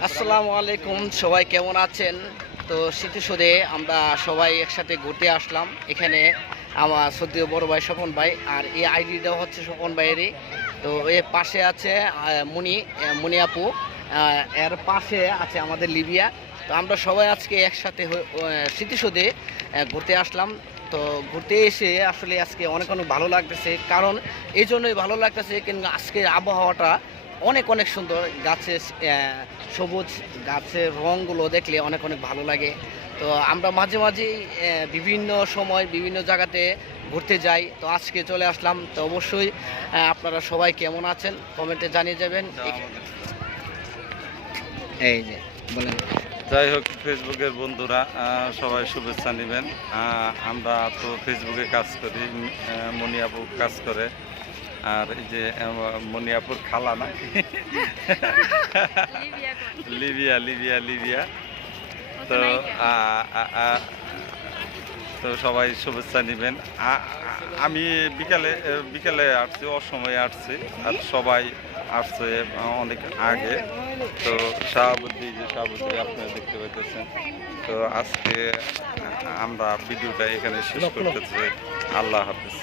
আসসালামু আলাইকুম, সবাই কেমন আছেন? তো স্মৃতিসৌধে আমরা সবাই একসাথে ঘুরতে আসলাম। এখানে আমার সদ্যীয় বড় ভাই স্বপন ভাই, আর এই আইডিটাও হচ্ছে স্বপন ভাইয়েরই। তো এর পাশে আছে মুনি আপু, এর পাশে আছে আমাদের লিবিয়া। তো আমরা সবাই আজকে একসাথে স্মৃতিসৌধে ঘুরতে আসলাম। তো ঘুরতে এসে আসলে আজকে অনেক অনেক ভালো লাগতেছে, কারণ এই জন্যই ভালো লাগতেছে কিন্তু আজকের আবহাওয়াটা অনেক অনেক সুন্দর। গাছের সবুজ গাছের রঙগুলো দেখলে অনেক অনেক ভালো লাগে। তো আমরা মাঝে মাঝেই বিভিন্ন সময় বিভিন্ন জায়গাতে ঘুরতে যাই। তো আজকে চলে আসলাম। তো অবশ্যই আপনারা সবাই কেমন আছেন কমেন্টে জানিয়ে যাবেন। এই যে বলেন। যাই হোক, ফেসবুকের বন্ধুরা সবাই শুভেচ্ছা নেবেন। আমরা তো ফেসবুকে কাজ করি, মনিয়াপু কাজ করে, আর এই যে মনিয়াপুর খালা না লিবিয়া লিবিয়া লিবিয়া। তো তো সবাই শুভেচ্ছা নেবেন। আমি বিকালে বিকালে আসছি, অসময়ে আসছি, আর সবাই আসছে অনেক আগে। তো শাহাবুদ্দি আপনারা দেখতে পাইতেছেন। তো আজকে আমরা ভিডিওটা এখানে শেষ করতেছি। আল্লাহ হাফিজ।